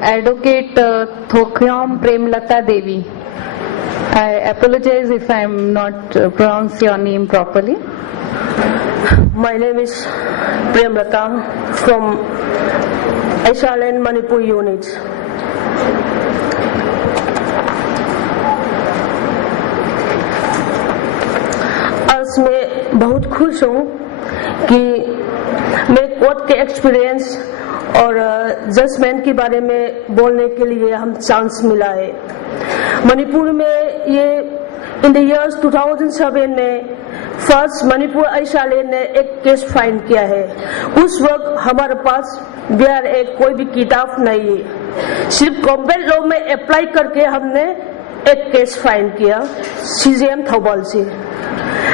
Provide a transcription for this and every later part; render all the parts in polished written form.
Advocate Thokyom Premlata Devi. I apologize if I am not pronounce your name properly. My name is Premlata from Aisaland Manipur unit. आज मैं बहुत खुश हूँ कि मैं court के एक्सपीरियंस और जजमेंट के बारे में बोलने के लिए हम चांस मिला है। मणिपुर में ये इन द ईयर्स 2007 में फर्स्ट मणिपुर आइसलैंड ने एक केस फाइल किया है। उस वक्त हमारे पास बिहार एक कोई भी किताब नहीं है, सिर्फ कॉम्बेट लॉ में अप्लाई करके हमने एक केस फाइल किया CJM थौबल से।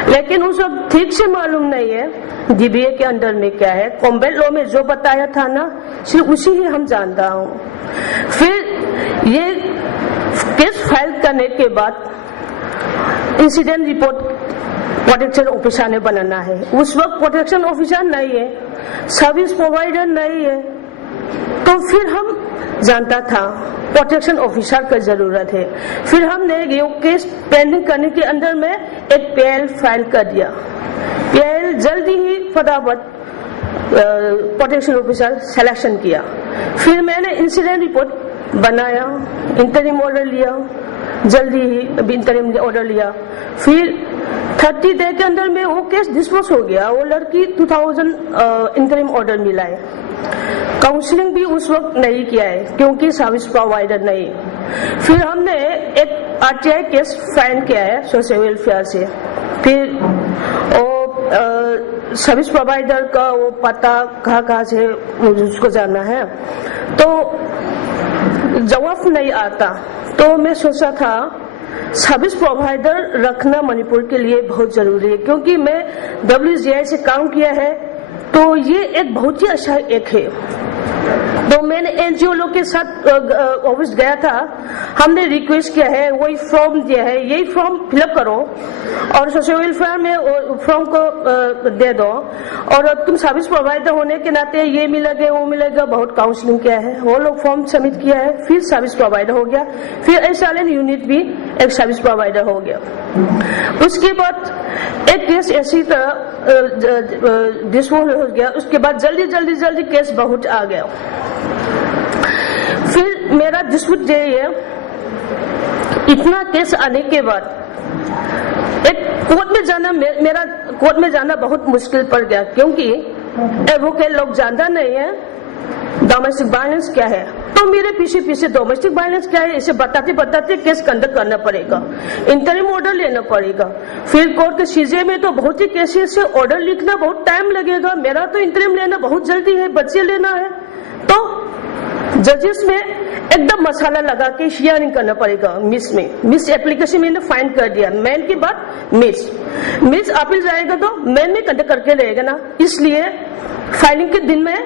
लेकिन उस वक्त ठीक से मालूम नहीं है DBA के अंडर में क्या है। कॉम्बेट लॉ में जो बताया था ना, सिर्फ उसी ही हम जानता हूँ। फिर ये केस फाइल करने के बाद इंसिडेंट रिपोर्ट प्रोटेक्शन ऑफिसर ने बनाना है। उस वक्त प्रोटेक्शन ऑफिसर नहीं है, सर्विस प्रोवाइडर नहीं है, तो फिर हम जानता था प्रोटेक्शन ऑफिसर का जरूरत है। फिर हमने ये केस पेंडिंग करने के अंदर में एक PL फाइल कर दिया। PL जल्दी ही फटाफट प्रोटेक्शन ऑफिसर सिलेक्शन किया। फिर मैंने इंसिडेंट रिपोर्ट बनाया, इंटरिम ऑर्डर लिया, जल्दी ही इंटरिम ऑर्डर लिया। फिर 30 डे के अंदर में वो केस डिस्पोज हो गया। वो लड़की 2000 इंटरिम ऑर्डर मिला है। काउंसलिंग भी उस वक्त नहीं किया है क्योंकि सर्विस प्रोवाइडर नहीं। फिर हमने एक RTI केस फाइल किया है सोशल वेलफेयर से। फिर वो सर्विस प्रोवाइडर का वो पता कहाँ से उसको जानना है, तो जवाब नहीं आता। तो मैं सोचा था सर्विस प्रोवाइडर रखना मणिपुर के लिए बहुत जरूरी है, क्योंकि मैं WGI से काम किया है, तो ये एक बहुत ही अच्छा एक है। तो मैंने NGO लोग के साथ ऑफिस गया था, हमने रिक्वेस्ट किया है, वही फॉर्म दिया है, यही फॉर्म फिलअप करो और सोशल वेलफेयर में फॉर्म को दे दो, और तुम सर्विस प्रोवाइडर होने के नाते ये मिलेगा वो मिलेगा। बहुत काउंसलिंग किया है, वो लोग फॉर्म सबमिट किया है, फिर सर्विस प्रोवाइडर हो गया। फिर आइसलैंड यूनिट भी एक सर्विस प्रोवाइडर हो गया। उसके बाद एक केस ऐसी तरह डिस्पोज हो गया। उसके बाद जल्दी केस बहुत आ गया। फिर मेरा डिस्प्यूट ये है, इतना केस आने के बाद एक कोर्ट में जाना, मेरा कोर्ट में जाना बहुत मुश्किल पड़ गया, क्योंकि एडवोकेट लोग जानता नहीं है डोमेस्टिक वायलेंस क्या है। तो मेरे पीछे डोमेस्टिक वायलेंस क्या है इसे बताते केस कंडक्ट करना पड़ेगा, इंटरिम ऑर्डर लेना पड़ेगा। फिर कोर्ट के CJ में तो बहुत ही केसेस से ऑर्डर लिखना बहुत टाइम लगेगा। मेरा तो इंटरिम लेना बहुत जल्दी है, बच्चे लेना है, तो जजेस में एकदम मसाला लगा के हियरिंग करना पड़ेगा। मिस एप्लीकेशन मैंने फाइन कर दिया, मैन के बाद मिस अपील जाएगा तो मैन में कंडक्ट करके रहेगा ना, इसलिए फाइलिंग के दिन में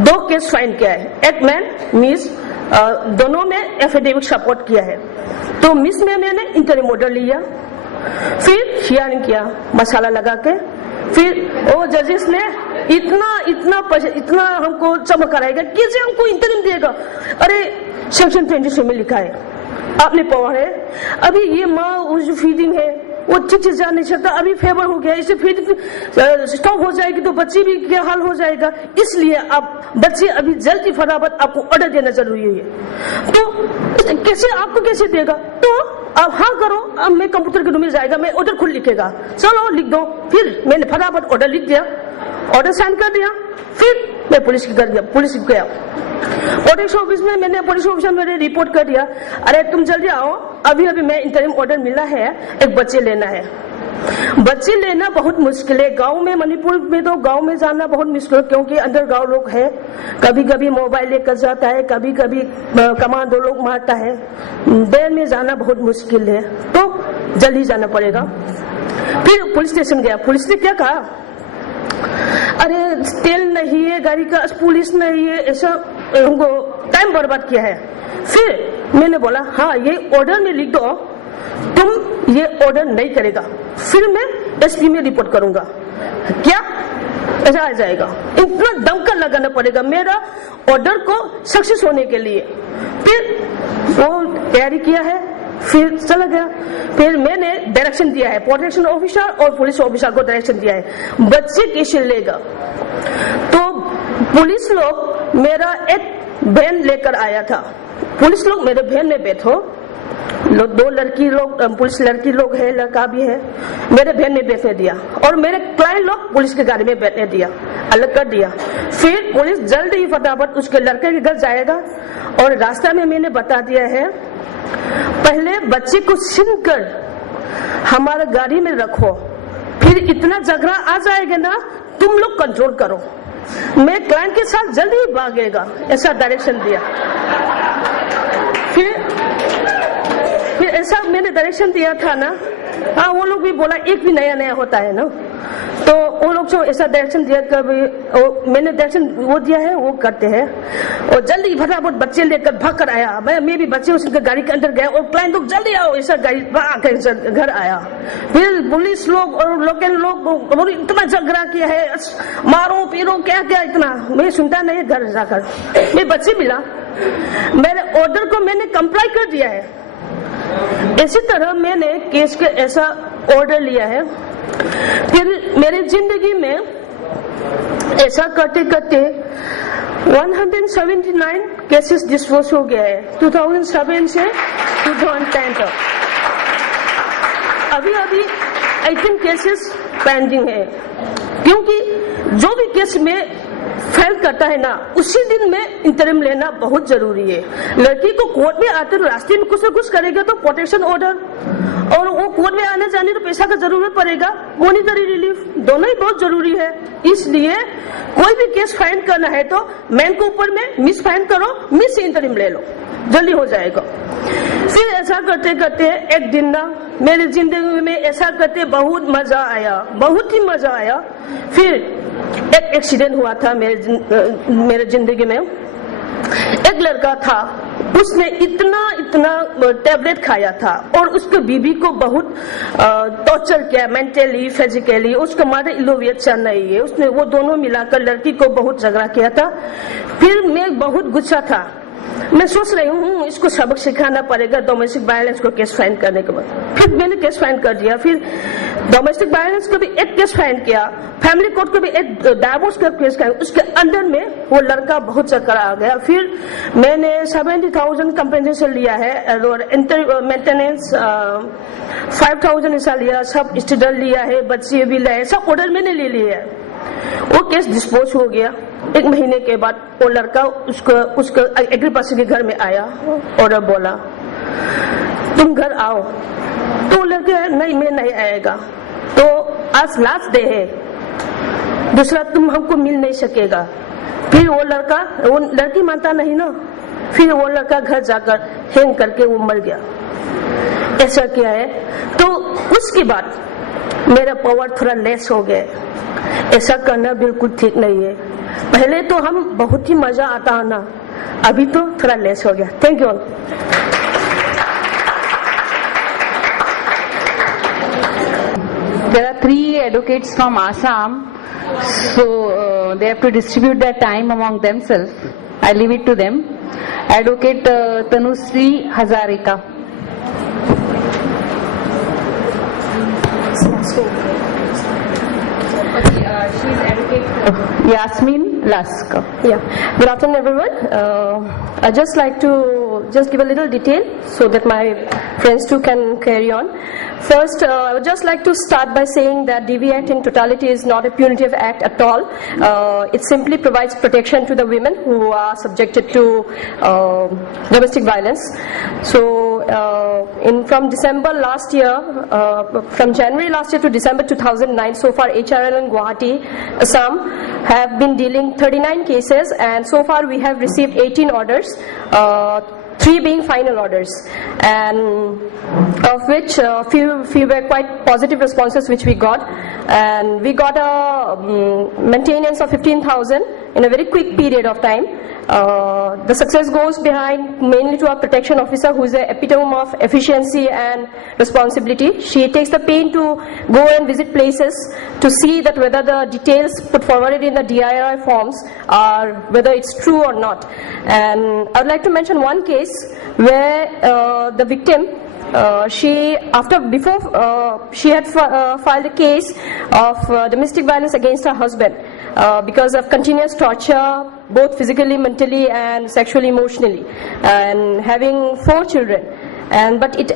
2 केस फाइन किया है। एक मैन मिस दोनों में एफिडेविट सपोर्ट किया है। तो मिस में मैंने इंटरिम ऑर्डर लिया, फिर हियरिंग किया मसाला लगा के। फिर वो जजेस ने इतना हमको चमक कराएगा, कैसे हमको इंटरिम देगा। अरे सेक्शन 23 में लिखा है, आपने पढ़ा है, अभी ये माँ जो फीडिंग है वो ठीक से जा नहीं सकता, अभी फेवर हो गया, इसे फीडिंग स्टॉप हो जाएगी तो बच्चे भी क्या हाल हो जाएगा। इसलिए आप बच्चे अभी जल्दी फटाफट आपको ऑर्डर देना जरूरी है। तो कैसे देगा, तो अब हाँ करो, अब मैं कंप्यूटर के रूम में जाएगा, मैं ऑर्डर खुद लिखेगा, चलो लिख दो। फिर मैंने फटाफट ऑर्डर लिख दिया, ऑर्डर साइन कर दिया। फिर मैं पुलिस गया, प्रोटेक्शन ऑफिस में मैंने पुलिस ऑफिसर में रिपोर्ट कर दिया, अरे तुम जल्दी आओ, अभी मैं इंटरिम ऑर्डर मिला है, एक बच्चे लेना है। बच्चे लेना बहुत मुश्किल है गांव में, मणिपुर में तो गांव में जाना बहुत मुश्किल है, क्योंकि अंदर गांव लोग है, कभी मोबाइल लेकर जाता है, कभी कमांडो लोग मारता है, देर में जाना बहुत मुश्किल है, तो जल्दी जाना पड़ेगा। फिर पुलिस स्टेशन गया, पुलिस ने क्या कहा, अरे तेल नहीं है गाड़ी का, पुलिस नहीं है, ऐसा हमको टाइम बर्बाद किया है। फिर मैंने बोला हाँ ये ऑर्डर में लिख दो, तुम ये ऑर्डर नहीं करेगा, फिर मैं SP में रिपोर्ट करूंगा, क्या ऐसा आ जाएगा। इतना दमका लगाना पड़ेगा मेरा ऑर्डर को सक्सेस होने के लिए। फिर वो तैयारी किया है, फिर चला गया। फिर मैंने डायरेक्शन दिया है, प्रोटेक्शन ऑफिसर और पुलिस ऑफिसर को डायरेक्शन दिया है बच्चे कैसे लेगा। तो पुलिस लोग मेरा एक वैन लेकर आया था, पुलिस लोग मेरे वैन में बैठो, दो लड़की लोग पुलिस लड़की लोग है, लड़का भी है, मेरे वैन में बैठने दिया और मेरे क्लाइंट लोग पुलिस के गाड़ी में बैठने दिया, अलग कर दिया। फिर पुलिस जल्द ही फटाफट उसके लड़के के घर जाएगा और रास्ता में मैंने बता दिया है पहले बच्चे को छीन कर हमारा गाड़ी में रखो, फिर इतना झगड़ा आ जाएगा ना तुम लोग कंट्रोल करो, मैं क्लाइंट के साथ जल्दी ही भागेगा, ऐसा डायरेक्शन दिया। फिर ऐसा मैंने डायरेक्शन दिया था ना, हाँ वो लोग भी बोला एक भी नया नया होता है ना, तो वो लोग जो ऐसा डायरेक्शन दिया कभी मैंने डायरेक्शन वो दिया है वो करते हैं और जल्दी फटाफट बच्चे लेकर भाग कर आया। मैं भी बच्चे उसके गाड़ी के अंदर गया और क्लाइंट लोग जल्दी आओ, ऐसा गाड़ी घर आया। फिर पुलिस लोग और लोकल लोग इतना झगड़ा किया है, मारो पीरो क्या क्या इतना, मैं सुनता नहीं घर जाकर। मैं बच्चे मिला, मेरे ऑर्डर को मैंने कंप्लाई कर दिया है। इसी तरह मैंने केस के ऐसा ऑर्डर लिया है। फिर मेरी जिंदगी में ऐसा करते करते 179 केसेस डिस्पोज हो गया है 2007 से 2010 तक। अभी 18 केसेस पेंडिंग है, क्योंकि जो भी केस में फेल करता है ना उसी दिन में इंटरिम लेना बहुत जरूरी है। लड़की को कोर्ट में आते रास्ते में कुछ न कुछ करेगा तो प्रोटेक्शन ऑर्डर, और वो कोर्ट में आने जाने तो पैसा का जरूरत पड़ेगा, मॉनिटरी रिलीफ, दोनों ही बहुत जरूरी है। इसलिए कोई भी केस फाइन करना है तो मैन को ऊपर में मिस फाइन करो, मिस इंटरिम ले लो, जल्दी हो जाएगा। फिर ऐसा करते करते एक दिन ना मेरी जिंदगी में ऐसा करते बहुत मजा आया, बहुत ही मजा आया। फिर एक एक्सीडेंट हुआ था मेरे जिंदगी में। एक लड़का था, उसने इतना टैबलेट खाया था और उसके बीबी को बहुत टॉर्चर किया मेंटली फिजिकली। उसका मदर इलोवियत चल नहीं है, उसने वो दोनों मिलाकर लड़की को बहुत झगड़ा किया था। फिर मैं बहुत गुस्सा था, मैं सोच रही हूँ इसको सबक सिखाना पड़ेगा डोमेस्टिक वायलेंस को केस फाइन करने के बाद। फिर मैंने केस फाइन कर दिया, फिर डोमेस्टिक वायलेंस को भी एक केस फाइन किया, फैमिली कोर्ट को भी एक डाइवोर्स का केस किया। उसके अंदर में वो लड़का बहुत चक्कर आ गया। फिर मैंने 70,000 कंपेंसेशन लिया है और मेंटेनेंस 5,000 ऐसा लिया, सब स्टूडेंट लिया है, बच्चे भी लाए, सब ऑर्डर मैंने ले लिया है। वो केस डिस्पोज हो गया। एक महीने के बाद वो लड़का उसका एग्रीपर्सन के घर में आया और बोला तुम घर आओ, तो लड़के नहीं मैं नहीं आएगा, तो आज लास्ट डे है, दूसरा तुम हमको मिल नहीं सकेगा। फिर वो लड़की मानता नहीं ना, फिर वो लड़का घर जाकर हैंग करके वो मर गया। ऐसा किया है, तो उसके बाद मेरा पावर थोड़ा लेस हो गया। ऐसा करना बिल्कुल ठीक नहीं है। पहले तो हम बहुत ही मजा आता है ना, अभी तो थोड़ा लेस हो गया। Thank you all. There are 3 advocates from Assam, so they have to distribute their time among themselves. I leave it to them. Advocate Tanushree Hazarika. She's advocate Yasmin Laska. Yeah. Good afternoon, everyone. I'd just like to give a little detail so that my friends too can carry on. First, I would just like to start by saying that DV Act in totality is not a punitive act at all. It simply provides protection to the women who are subjected to domestic violence. So, from December last year, from January last year to December 2009, so far HRL and Guwahati, Assam have been dealing 39 cases, and so far we have received 18 orders. 3 being final orders, and of which few were quite positive responses which we got, and we got a maintenance of 15,000 in a very quick period of time, The success goes behind mainly to our protection officer, who is the epitome of efficiency and responsibility. She takes the pain to go and visit places to see that whether the details put forwarded in the DIY forms are whether it's true or not. And I would like to mention one case where the victim, she had filed a case of domestic violence against her husband because of continuous torture, both physically, mentally, and sexually, emotionally, and having 4 children. But it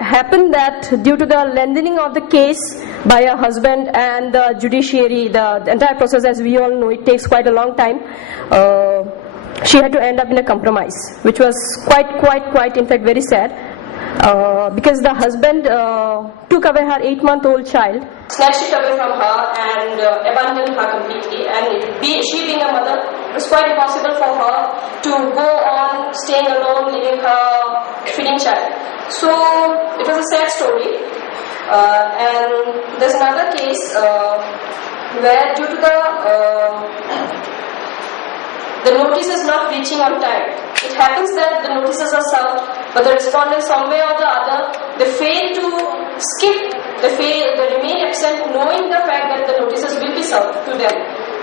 happened that due to the lengthening of the case by her husband and the judiciary, the entire process, as we all know, it takes quite a long time. She had to end up in a compromise, which was quite, in fact, very sad. Because the husband took away her 8-month-old child, snatched it away from her and abandoned her completely. And she being a mother, it was quite impossible for her to go on staying alone, leaving her feeding child. So it was a sad story. And there's another case where due to the notice is not reaching on time. It happens that the notices are served, but the respondents, some way or the other, they fail to skip, they remain absent, knowing the fact that the notices will be served to them.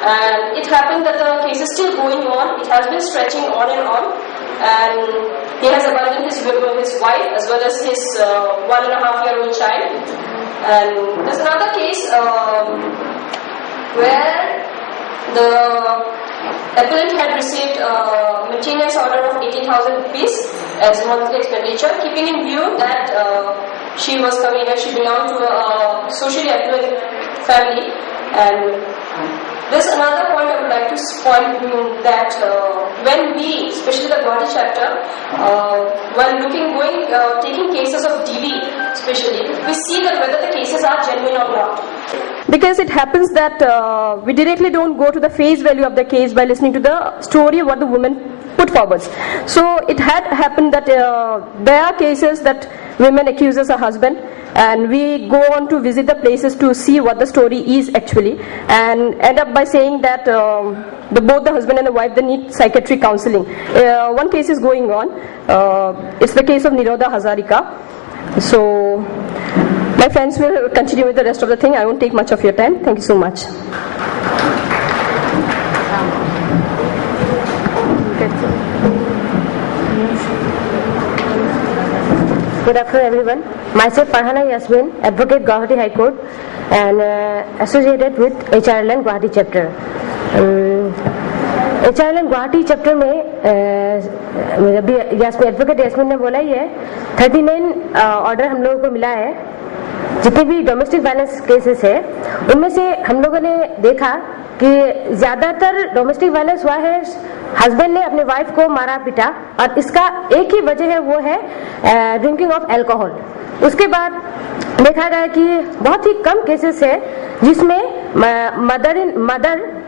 And it happened that the case is still going on. It has been stretching on and on, and he has abandoned his wife as well as his 1.5-year-old child. And there's another case where the appellant had received a maintenance order of 80,000 rupees as monthly expenditure, keeping in view that she belonged to a socially affluent family. And there's another point I would like to point that when we, especially the Guwahati chapter, while taking cases of DV, especially, we see that whether the cases are genuine or not. Because it happens that we directly don't go to the face value of the case by listening to the story what the woman put forward. So it had happened that there are cases that women accuses her husband, and we go on to visit the places to see what the story is actually, and end up by saying that both the husband and the wife, they need psychiatric counseling. One case is going on. It's the case of Nirodha Hazarika. So my friends will continue with the rest of the thing. I won't take much of your time. Thank you so much. Good afternoon, everyone. Myself, Farhana Yasmin, Advocate, Guwahati High Court, and associated with HRLN Guwahati chapter. HRLN Guwahati chapter में अभी advocate Yasmin ने बोला ही है, 39 order हम लोगों को मिला है. जितने भी डोमेस्टिक वायलेंस केसेस है, उनमें से हम लोगों ने देखा कि ज्यादातर डोमेस्टिक वायलेंस हुआ है हस्बैंड ने अपने वाइफ को मारा पीटा, और इसका एक ही वजह है, वो है ड्रिंकिंग ऑफ अल्कोहल. उसके बाद देखा गया कि बहुत ही कम केसेस है जिसमें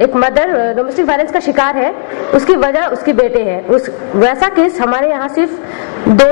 एक मदर डोमेस्टिक वायलेंस का शिकार है, उसकी वजह उसके बेटे है. वैसा केस हमारे यहाँ सिर्फ 2